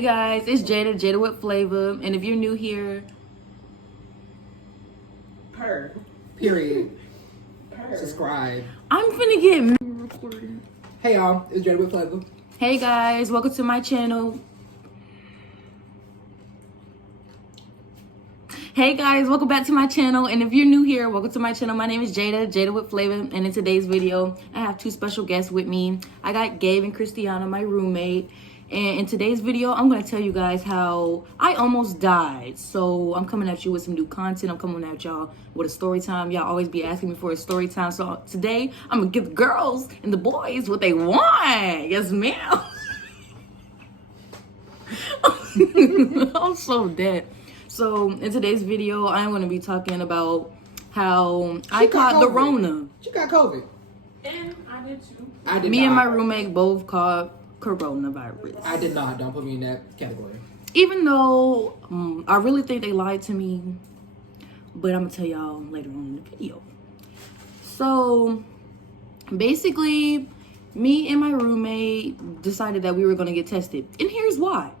Hey guys, it's Jayda with Flava, and if you're new here, Period. Subscribe. I'm finna get recorded. Hey y'all, it's Jayda with Flava. Hey guys, welcome to my channel. Hey guys, welcome back to my channel, and if you're new here, welcome to my channel. My name is Jayda with Flava, and in today's video, I have two special guests with me. I got Gabe and Christiana, my roommate. And in today's video, I'm going to tell you guys how I almost died. So I'm coming at you with some new content. I'm coming at y'all with a story time. Y'all always be asking me for a story time. So today, I'm going to give the girls and the boys what they want. Yes, ma'am. I'm so dead. So in today's video, I'm going to be talking about how I caught the Rona. She got COVID. And I did too. I did Me not. and my roommate both caught coronavirus. I did not. Don't put me in that category. Even though I really think they lied to me, but I'm gonna tell y'all later on in the video. So basically, me and my roommate decided that we were gonna get tested, and here's why.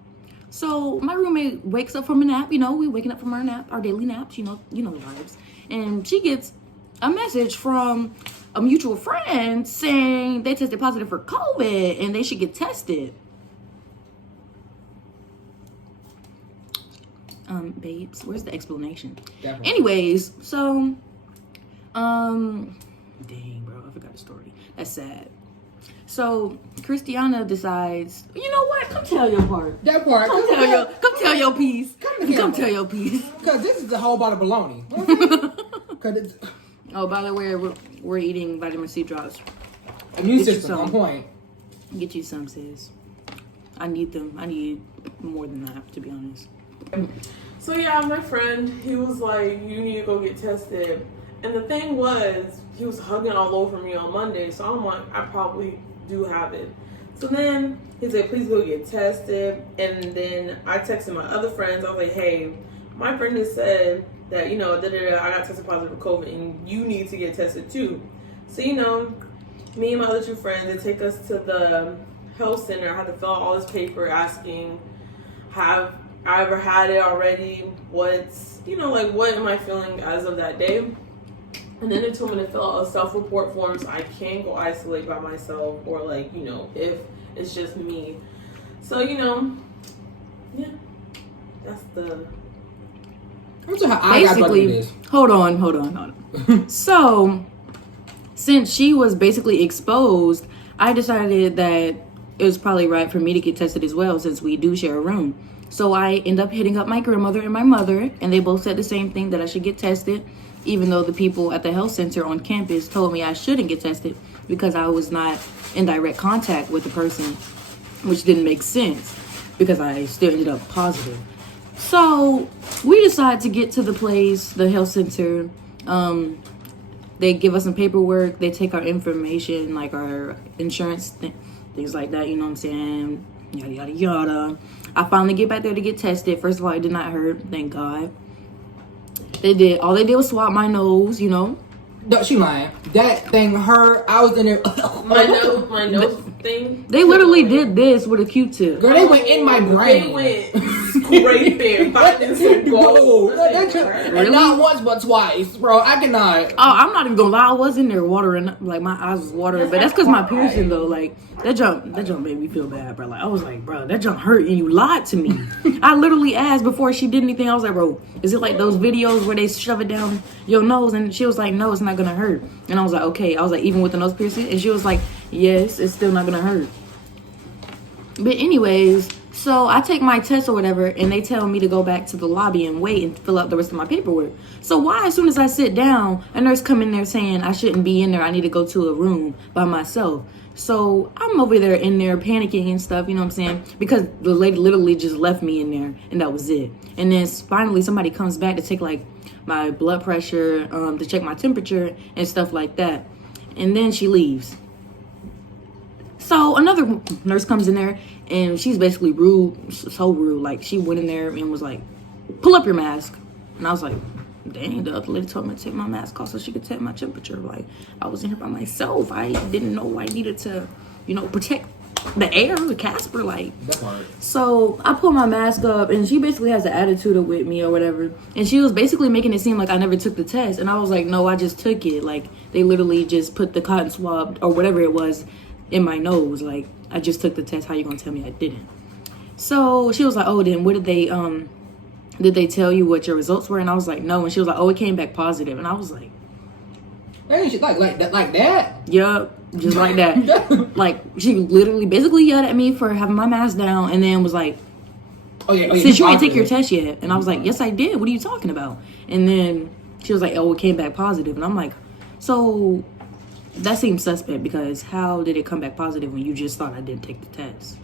So my roommate wakes up from a nap. You know, we waking up from our nap, our daily naps. You know the vibes. And she gets a message from a mutual friend saying they tested positive for COVID and they should get tested. Babes, where's the explanation? Definitely. Anyways, so, dang, bro, I forgot the story. That's sad. So Christiana decides, you know what? Come tell your part. That part. Come tell your piece. Come tell your piece. Because this is a whole bottle of bologna. Because it's Oh, by the way, we're eating vitamin C drops. immune Get you system on some. point. Get you some, sis. I need them. I need more than that, to be honest. So yeah, my friend, he was like, you need to go get tested. And the thing was, he was hugging all over me on Monday, so I'm like, I probably do have it. So then he said, please go get tested. And then I texted my other friends. I was like, hey, my friend just said that, I got tested positive for COVID and you need to get tested too. So, me and my other two friends, they take us to the health center. I had to fill out all this paper asking, have I ever had it already? What am I feeling as of that day? And then they told me to fill out a self-report form so I can go isolate by myself or if it's just me. So, yeah, that's the... Basically, hold on. So, since she was basically exposed, I decided that it was probably right for me to get tested as well, since we do share a room. So I end up hitting up my grandmother and my mother, and they both said the same thing, that I should get tested, even though the people at the health center on campus told me I shouldn't get tested because I was not in direct contact with the person, which didn't make sense because I still ended up positive. So we decided to get to the place, the health center. They give us some paperwork. They take our information, like our insurance, things like that. You know what I'm saying? Yada, yada, yada. I finally get back there to get tested. First of all, it did not hurt. Thank God. All they did was swab my nose, No, she lying. That thing hurt. I was in there. My nose thing. They literally did this with a Q-tip. Girl, they went in my brain. They went straight there. And not once but twice, bro. I cannot. Oh, I'm not even gonna lie. I was in there watering, like my eyes was watering, but that's because my piercing though. Like that jump made me feel bad, bro. Like I was like, bro, that jump hurt, and you lied to me. I literally asked before she did anything. I was like, bro, is it like those videos where they shove it down your nose? And she was like, no, it's not gonna hurt. And I was like, okay. I was like, even with the nose piercing, and she was like, yes, it's still not gonna hurt. But anyways, so I take my test or whatever, and they tell me to go back to the lobby and wait and fill out the rest of my paperwork. So why, as soon as I sit down, a nurse come in there saying I shouldn't be in there, I need to go to a room by myself. So I'm over there in there panicking and stuff, you know what I'm saying? Because the lady literally just left me in there, and that was it. And then finally somebody comes back to take like my blood pressure, to check my temperature and stuff like that. And then she leaves. So another nurse comes in there, and she's basically rude, so rude. Like, she went in there and was like, pull up your mask. And I was like, dang, the other lady told me to take my mask off so she could take my temperature. Like, I was in here by myself. I didn't know I needed to, protect the air, the Casper, like. That's hard. So I pull my mask up, and she basically has an attitude with me or whatever. And she was basically making it seem like I never took the test. And I was like, no, I just took it. Like, they literally just put the cotton swab or whatever it was in my nose. Like, I just took the test. How you gonna tell me I didn't? So she was like, oh, then what did they tell you what your results were? And I was like, no. And she was like, oh, it came back positive. And I was like, Hey, she like that? yup, just like that. Like, she literally basically yelled at me for having my mask down, and then was like, Oh yeah. since you ain't take your test yet. And I was like, yes, I did. What are you talking about? And then she was like, oh, it came back positive. And I'm like, so that seems suspect, because how did it come back positive when you just thought I didn't take the test?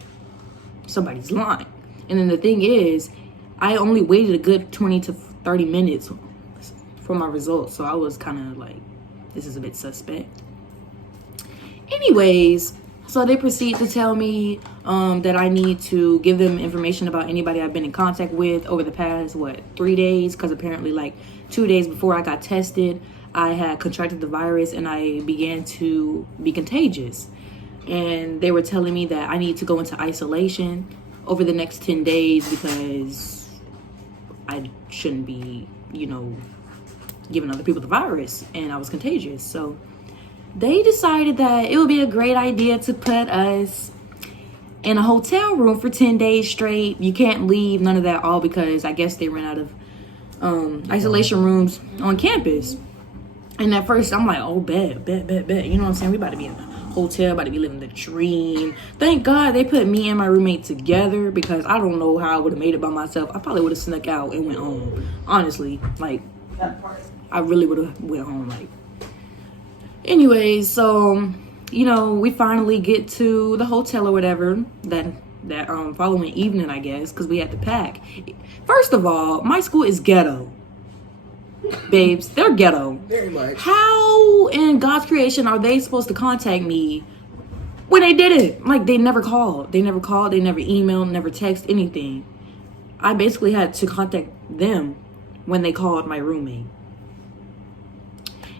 Somebody's lying. And then the thing is, I only waited a good 20 to 30 minutes for my results. So I was kind of like, this is a bit suspect. Anyways, so they proceed to tell me that I need to give them information about anybody I've been in contact with over the past, 3 days? Because apparently, like, 2 days before I got tested, I had contracted the virus and I began to be contagious. And they were telling me that I need to go into isolation over the next 10 days because I shouldn't be, giving other people the virus, and I was contagious. So they decided that it would be a great idea to put us in a hotel room for 10 days straight. You can't leave, none of that, all because I guess they ran out of isolation rooms on campus. And at first I'm like, oh, bet. You know what I'm saying? We about to be in a hotel, about to be living the dream. Thank God they put me and my roommate together, because I don't know how I would have made it by myself. I probably would have snuck out and went home. Honestly, like, I really would have went home. Like, anyways, so we finally get to the hotel or whatever that following evening, I guess, because we had to pack. First of all, my school is ghetto. Babes, they're ghetto. Very much. How in God's creation are they supposed to contact me when they didn't? Like, they never called. They never emailed, never text, anything. I basically had to contact them when they called my roommate.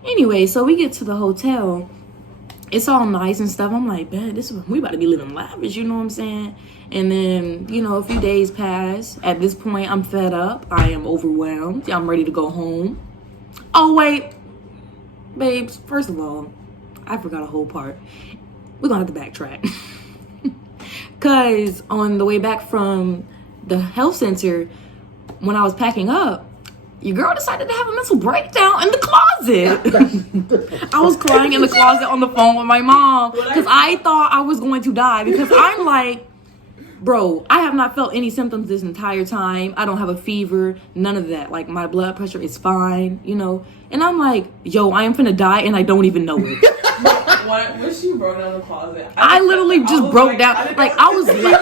Anyway, so we get to the hotel. It's all nice and stuff. I'm like, man, we about to be living lavish, you know what I'm saying? And then, a few days pass. At this point, I'm fed up. I am overwhelmed. I'm ready to go home. Oh, wait. Babes, first of all, I forgot a whole part. We're going to have to backtrack. Because on the way back from the health center, when I was packing up, your girl decided to have a mental breakdown in the closet. I was crying in the closet on the phone with my mom because I thought I was going to die, because I'm like, bro, I have not felt any symptoms this entire time. I don't have a fever, none of that. Like, my blood pressure is fine, And I'm like, yo, I am finna die and I don't even know it. When she broke down the closet, I literally just broke down. I was like,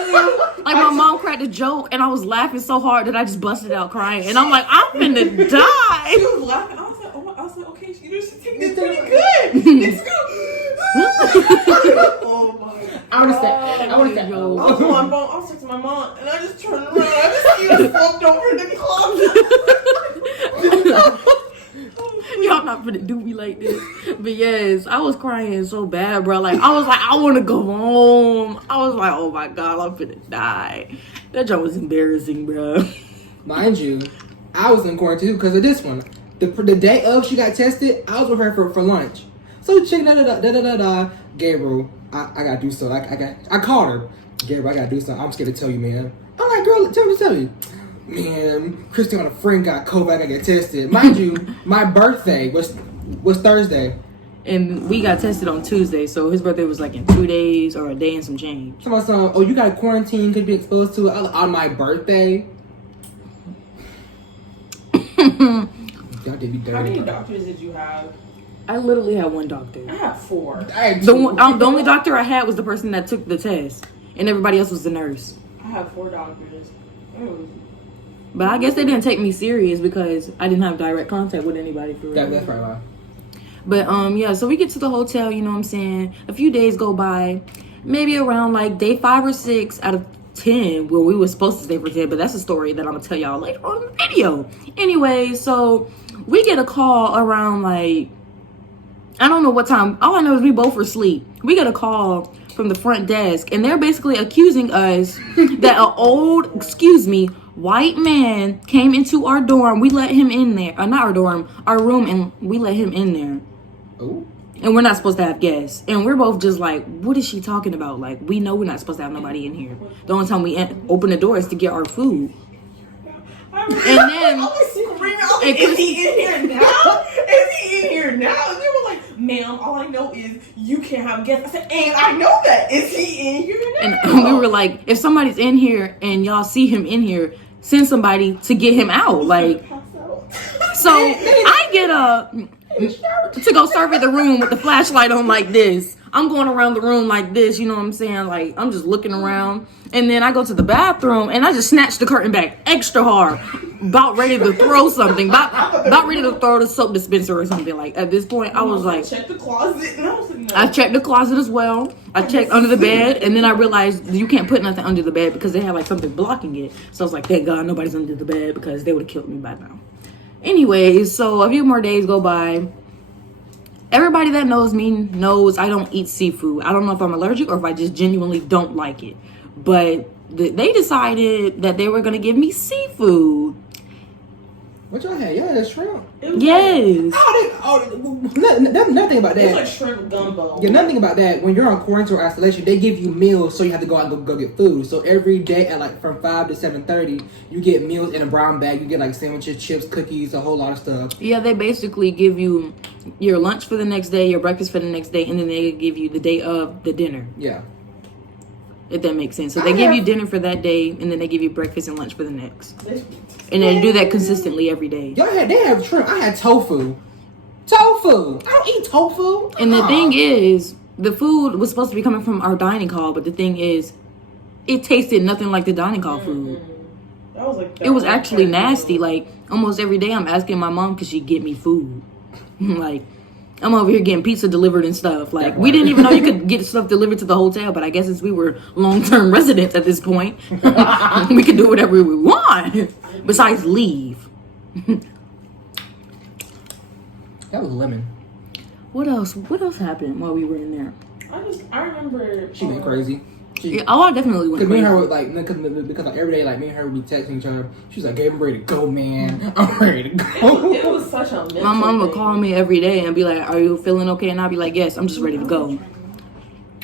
my mom cracked a joke and I was laughing so hard that I just busted out crying. And I'm like, I'm finna die. She was laughing. I was like, okay, you just take this pretty good. It's good. Oh my God. I would have said. I was on my phone. I was texting my mom, and I just turned around. I just see her slumped over in the closet. Y'all not finna do me like this. But yes, I was crying so bad, bro. Like, I was like, I want to go home. I was like, oh my God, I'm finna die. That joke was embarrassing, bro. Mind you, I was in quarantine because of this one. The day of she got tested, I was with her for lunch. So check Gabriel, I gotta do something. I called her. Gabriel, I gotta do something. I'm scared to tell you, man. I'm like, girl, tell me. Man, Christiana friend got COVID. I gotta get tested. Mind you, my birthday was Thursday. And we got tested on Tuesday, so his birthday was like in 2 days or a day and some change. So my son, oh, you got quarantine, could be exposed to it on my birthday. Y'all did be dirty. How many doctors did you have? I literally had one doctor. I have 4. The only doctor I had was the person that took the test, and everybody else was the nurse. I have 4 doctors. But I guess they didn't take me serious because I didn't have direct contact with anybody for real. That's probably why. But yeah, so we get to the hotel, you know what I'm saying? A few days go by, maybe around like day 5 or 6 out of 10. Well, we were supposed to stay for 10, but that's a story that I'm gonna tell y'all later on in the video. Anyway, so we get a call around like, I don't know what time. All I know is we both were asleep. We get a call from the front desk, and they're basically accusing us that an old, white man came into our dorm. We let him in there. Not our dorm, our room, and we let him in there. Oh. And we're not supposed to have guests. And we're both just like, what is she talking about? Like, we know we're not supposed to have nobody in here. The only time we open the door is to get our food. And then... Is he in here now? Is he in here now? And they were like, ma'am, all I know is you can't have guests. I said, and I know that. Is he in here now? And we were like, if somebody's in here and y'all see him in here, send somebody to get him out. Like, so I get up to go survey the room with the flashlight on like this. I'm going around the room like this, you know what I'm saying? Like, I'm just looking around. And then I go to the bathroom and I just snatch the curtain back extra hard. About ready to throw something. About ready to throw the soap dispenser or something. Like, at this point, I was like... Check the closet. And I was like, no. I checked the closet as well. I checked under the bed. And then I realized you can't put nothing under the bed because they had like something blocking it. So I was like, thank God nobody's under the bed because they would have killed me by now. Anyways, so a few more days go by. Everybody that knows me knows I don't eat seafood. I don't know if I'm allergic or if I just genuinely don't like it. But they decided that they were going to give me seafood. What y'all had? Y'all had shrimp? Yes. Nothing about that. It's like shrimp gumbo. Yeah, nothing about that. When you're on quarantine or isolation, they give you meals, so you have to go out and go get food. So every day at like from 5 to 7:30, you get meals in a brown bag. You get like sandwiches, chips, cookies, a whole lot of stuff. Yeah, they basically give you your lunch for the next day, your breakfast for the next day, and then they give you the day of the dinner. Yeah. If that makes sense. So they give you dinner for that day, and then they give you breakfast and lunch for the next. And they do that consistently every day. They have shrimp. I had tofu. Tofu. I don't eat tofu. And the thing is, the food was supposed to be coming from our dining hall, but the thing is, it tasted nothing like the dining hall food. That was like it was actually nasty. Like, almost every day I'm asking my mom, could she get me food? Like, I'm over here getting pizza delivered and stuff. Like, we didn't even know you could get stuff delivered to the hotel, but I guess since we were long-term residents at this point, we could do whatever we want. Besides leave. That was lemon. What else happened while we were in there? I remember... She went crazy. I definitely went crazy. Because me and her would, like, because like every day, like, me and her would be texting each other. She was like, "Gabe, I'm ready to go, man. I'm ready to go." It was such a mental my mom would thing. call me every day and be like, "Are you feeling okay?" And I'd be like, "Yes, I'm just ready to go."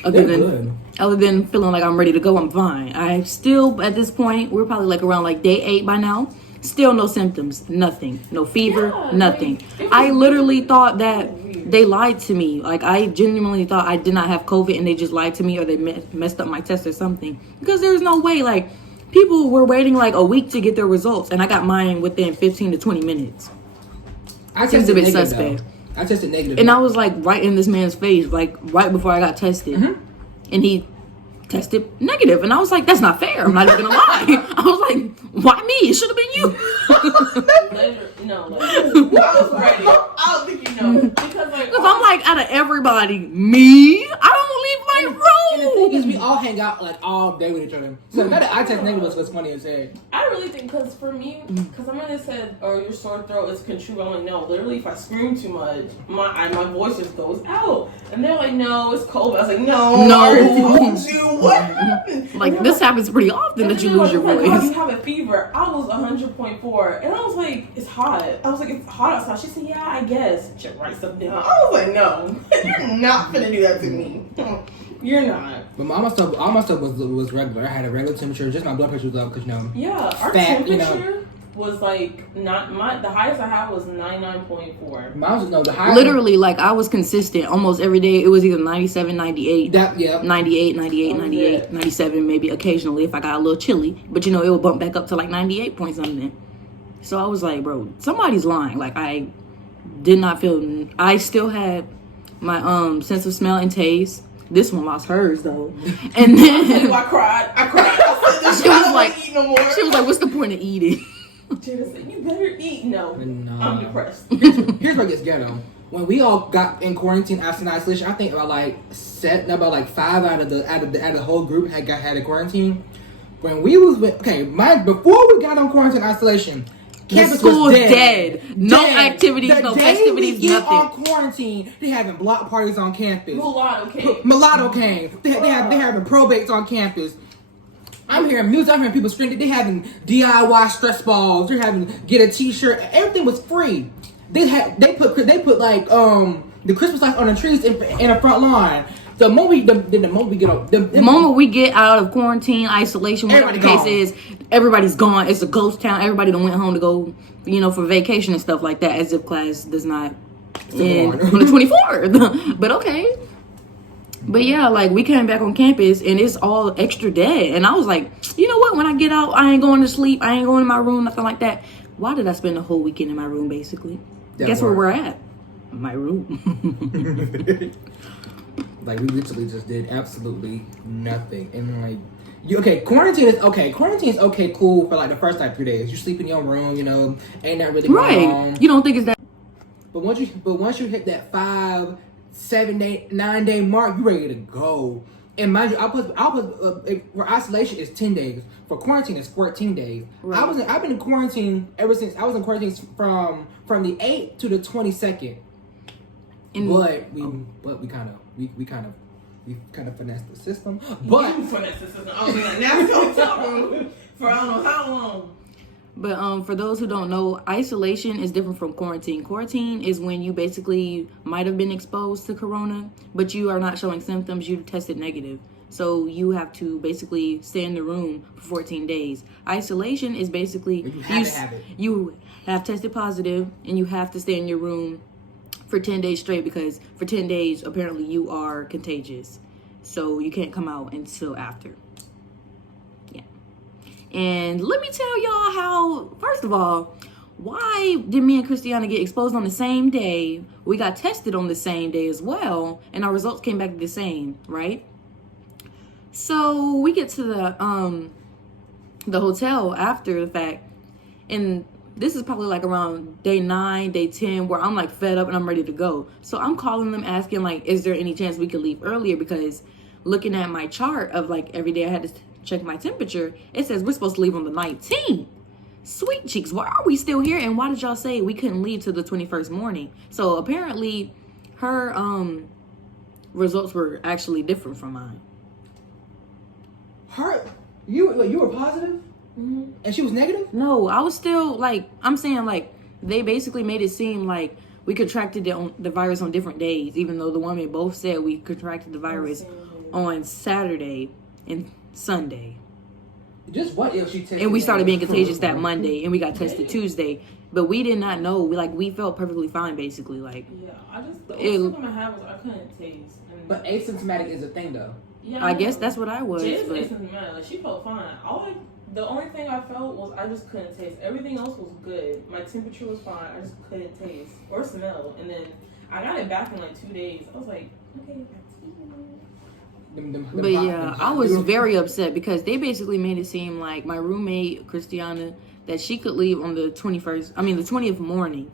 Other than feeling like I'm ready to go, I'm fine. I still, at this point, we're probably like around like day 8 by now. Still no symptoms, nothing, no fever, nothing. I literally thought that they lied to me. Like, I genuinely thought I did not have COVID and they just lied to me, or they messed up my test or something. Because there's no way, like, people were waiting like a week to get their results, and I got mine within 15 to 20 minutes. Seems a bit suspect. I tested negative. And I was like right in this man's face, like right before I got tested. And he tested negative. And I was like, that's not fair. I'm not even gonna lie. I was like, why me? It should have been you. No, like, I was ready. I don't think you know. Because I'm like, out of everybody, me? I don't leave my room. And the thing is, we all hang out like all day with each other. So now that I test negative was funny as heck. I really think, because for me, because when they said, "Oh, your sore throat is contrived," I'm like, no. Literally, if I scream too much, my voice just goes out. And they're like, "No, it's cold." I was like, "No, I already told you what happened." Like, this happens pretty often that you lose your voice. Like, you have a fever. I was 100.4, and I was like, "It's hot." I was like, "It's hot outside." She said, "Yeah, I guess." She write something down. I was like, "No, you're not gonna do that to me. You're not." But all my stuff was regular. I had a regular temperature. Just my blood pressure was up because, you know. Yeah, our fat, temperature was like the highest I had was 99.4. Mine was the highest. Literally, like, I was consistent almost every day. It was either 97, 98. 98, 98, 97, maybe occasionally if I got a little chilly. But, you know, it would bump back up to like 98 point something. So I was like, bro, somebody's lying. Like, I did not feel... I still had my sense of smell and taste. This one lost hers, though. And then... I cried. I said, she was like, eat no more. She was like, what's the point of eating? Jayda said, "You better eat." No. I'm depressed. Here's what gets ghetto. When we all got in quarantine after isolation, I think about 5 out of the whole group had a quarantine. When we was before we got on quarantine isolation, Campus school was dead. No Dead. activities, The no day festivities, we get nothing. on quarantine, they having block parties on campus. Mulatto Came. They having probates on campus. I'm hearing music. I'm hearing people screaming. They having DIY stress balls. They're having get a T-shirt. Everything was free. They put like the Christmas lights on the trees in the front lawn. The moment we get out of quarantine, isolation, whatever the case is, everybody's gone. It's a ghost town. Everybody done went home to go, for vacation and stuff like that, as if class does not end on the 24th. But okay. But yeah, like we came back on campus and it's all extra dead. And I was like, you know what? When I get out, I ain't going to sleep. I ain't going to my room, nothing like that. Why did I spend the whole weekend in my room, basically? Guess where we're at? My room. Like, we literally just did absolutely nothing. And, like, quarantine is okay, cool for, like, the first, 3 days. You sleep in your room, ain't that really going on. You don't think it's that. But once you hit that 5, 7 day, 9 day mark, you ready to go. And mind you, I'll put for isolation is 10 days. For quarantine is 14 days. Right. I've been in quarantine ever since I was in quarantine from the 8th to the 22nd. But we kind of finessed the system. But you finessed the system. I was in a nasty hotel room for I don't know how long. But for those who don't know, isolation is different from quarantine. Quarantine is when you basically might have been exposed to corona, but you are not showing symptoms. You tested negative. So you have to basically stay in the room for 14 days. Isolation is basically you have tested positive and you have to stay in your room for 10 days straight, because for 10 days, apparently you are contagious. So you can't come out until after. Yeah. And let me tell y'all how, first of all, why did me and Christiana get exposed on the same day? We got tested on the same day as well, and our results came back the same, right? So we get to the hotel after the fact, and this is probably like around day 9, day 10, where I'm like fed up and I'm ready to go. So I'm calling them asking like, is there any chance we could leave earlier? Because looking at my chart of like every day I had to check my temperature, it says we're supposed to leave on the 19th. Sweet cheeks, why are we still here? And why did y'all say we couldn't leave till the 21st morning? So apparently her results were actually different from mine. You were positive? Mm-hmm. And she was negative? No, I was still like, I'm saying like they basically made it seem like we contracted the virus on different days, even though the women both said we contracted the virus on Saturday and Sunday. Just what if she tested? And we started being contagious that Monday, and we got tested Tuesday, but we did not know. We felt perfectly fine, basically. Like, yeah, the only symptom I had was I couldn't taste. But asymptomatic is a thing, though. Yeah, I guess that's what I was. Jayda's asymptomatic. Like, she felt fine. The only thing I felt was I just couldn't taste. Everything else was good. My temperature was fine. I just couldn't taste or smell. And then I got it back in like 2 days. I was like, okay, but yeah, I was very upset because they basically made it seem like my roommate, Christiana, that she could leave on the 20th morning.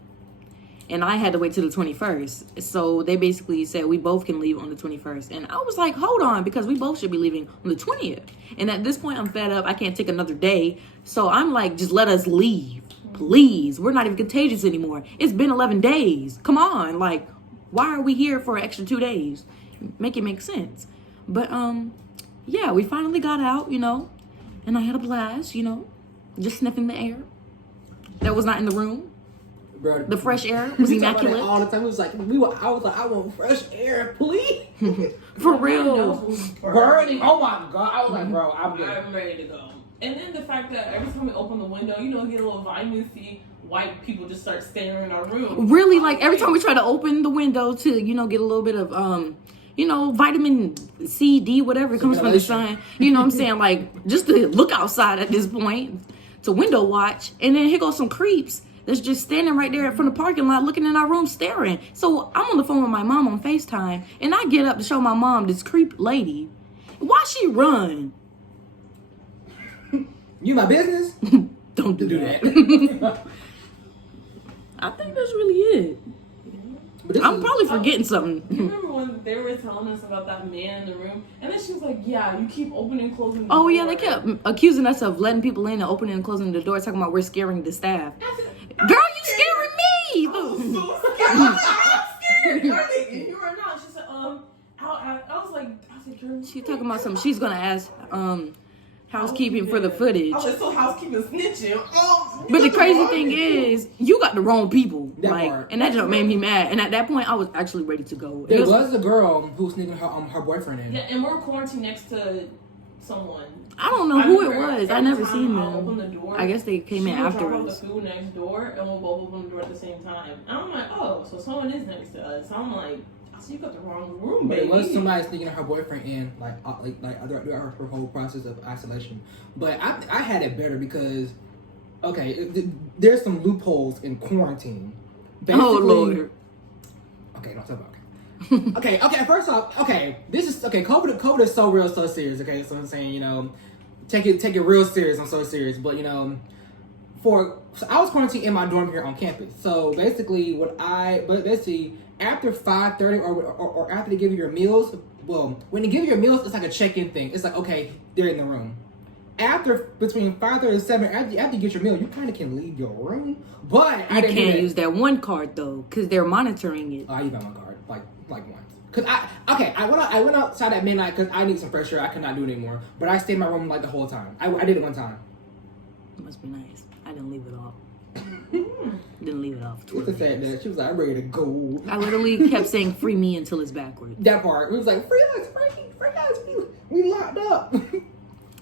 And I had to wait till the 21st. So they basically said we both can leave on the 21st. And I was like, hold on, because we both should be leaving on the 20th. And at this point, I'm fed up. I can't take another day. So I'm like, just let us leave. Please. We're not even contagious anymore. It's been 11 days. Come on. Like, why are we here for an extra 2 days? Make it make sense. But, yeah, we finally got out, and I had a blast, just sniffing the air that was not in the room. Bro, the fresh air was immaculate. All the time, it was like I was like, I want fresh air, please. For real, burning. Oh my god, I was like, bro, I'm ready to go. And then the fact that every time we open the window, get a little vitamin C. White people just start staring in our room. Really, like every time we try to open the window to get a little bit of vitamin C, D, whatever comes from the sun. You know what I'm saying? Like just to look outside at this point, to window watch, and then here goes some creeps that's just standing right there from the parking lot looking in our room staring. So I'm on the phone with my mom on FaceTime, and I get up to show my mom this creep lady. Why she run? You my business? Don't do that. I think that's really it. I'm probably forgetting something. You remember when they were telling us about that man in the room? And then she was like, yeah, you keep opening and closing the door. Oh, yeah, they kept accusing us of letting people in and opening and closing the door, talking about we're scaring the staff. Girl, you scaring me! I was so scared. I'm scared. You're thinking you are not. She said, I was like, girl. She talking about something. She's gonna ask housekeeping for the footage. I was like, so housekeeping snitching. Oh, but the crazy thing is, you got the wrong people. That like, part. and that just made me mad. And at that point, I was actually ready to go. There was a girl who was sneaking her boyfriend in. Yeah, and we're quarantined next to someone. I don't know who it was. I never Every seen time I'll open them. the door, I guess they came in after drop off us. the food next door, and we'll both open the door at the same time. And I'm like, oh, so someone is next to us. So I'm like, so you got the wrong room, But baby. it was somebody sneaking her boyfriend in, throughout her whole process of isolation. But I had it better because, okay, there's some loopholes in quarantine. Basically, Oh Lord. Okay, don't talk about okay. Okay, first off, COVID is so real, so serious. Okay, so I'm saying, you know, take it real serious. I'm so serious, but you know, so I was quarantined in my dorm here on campus. So basically, after 5:30 or after they give you your meals, well, when they give you your meals, it's like a check-in thing. It's like, okay, they're in the room. Between 5:30 and 7, after you get your meal, you kind of can leave your room, but I You can't use that one card though, because they're monitoring it. Oh, I used my card like once. Cause I went outside at midnight because I need some fresh air. I could not do it anymore. But I stayed in my room like the whole time. I did it one time. It must be nice. I didn't leave it off. Didn't leave it off. She was sad that she was like, I'm ready to go. I literally kept saying "free me" until it's backwards. That part, we was like, free us, we locked up.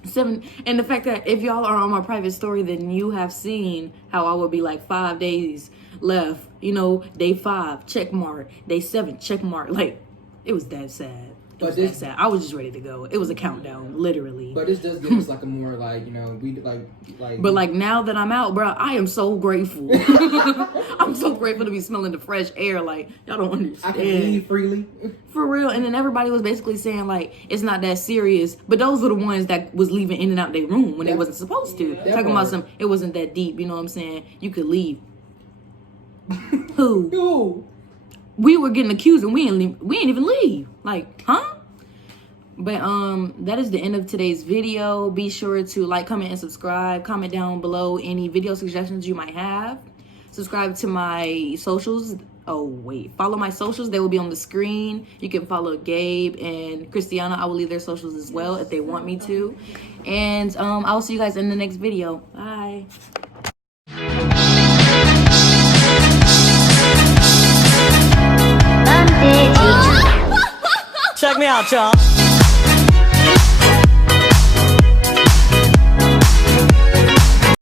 7, and the fact that if y'all are on my private story, then you have seen how I would be like 5 days left. You know, day 5 check mark, day 7 check mark. Like, it was that sad. That sad. I was just ready to go. It was a countdown, literally. But this does give us like a more like, you know, we like. But like now that I'm out, bro, I am so grateful. I'm so grateful to be smelling the fresh air. Like, y'all don't understand. I can leave freely. For real. And then everybody was basically saying like it's not that serious. But those were the ones that was leaving in and out their room when they wasn't supposed to. Talking about it wasn't that deep. You know what I'm saying? You could leave. Who? We were getting accused and we ain't even leave. Like, huh? But that is the end of today's video. Be sure to like, comment, and subscribe. Comment down below any video suggestions you might have. Subscribe to my socials. Oh wait, follow my socials. They will be on the screen. You can follow Gabe and Christiana. I will leave their socials as well if they want me to. And I will see you guys in the next video. Bye. Check me out, y'all.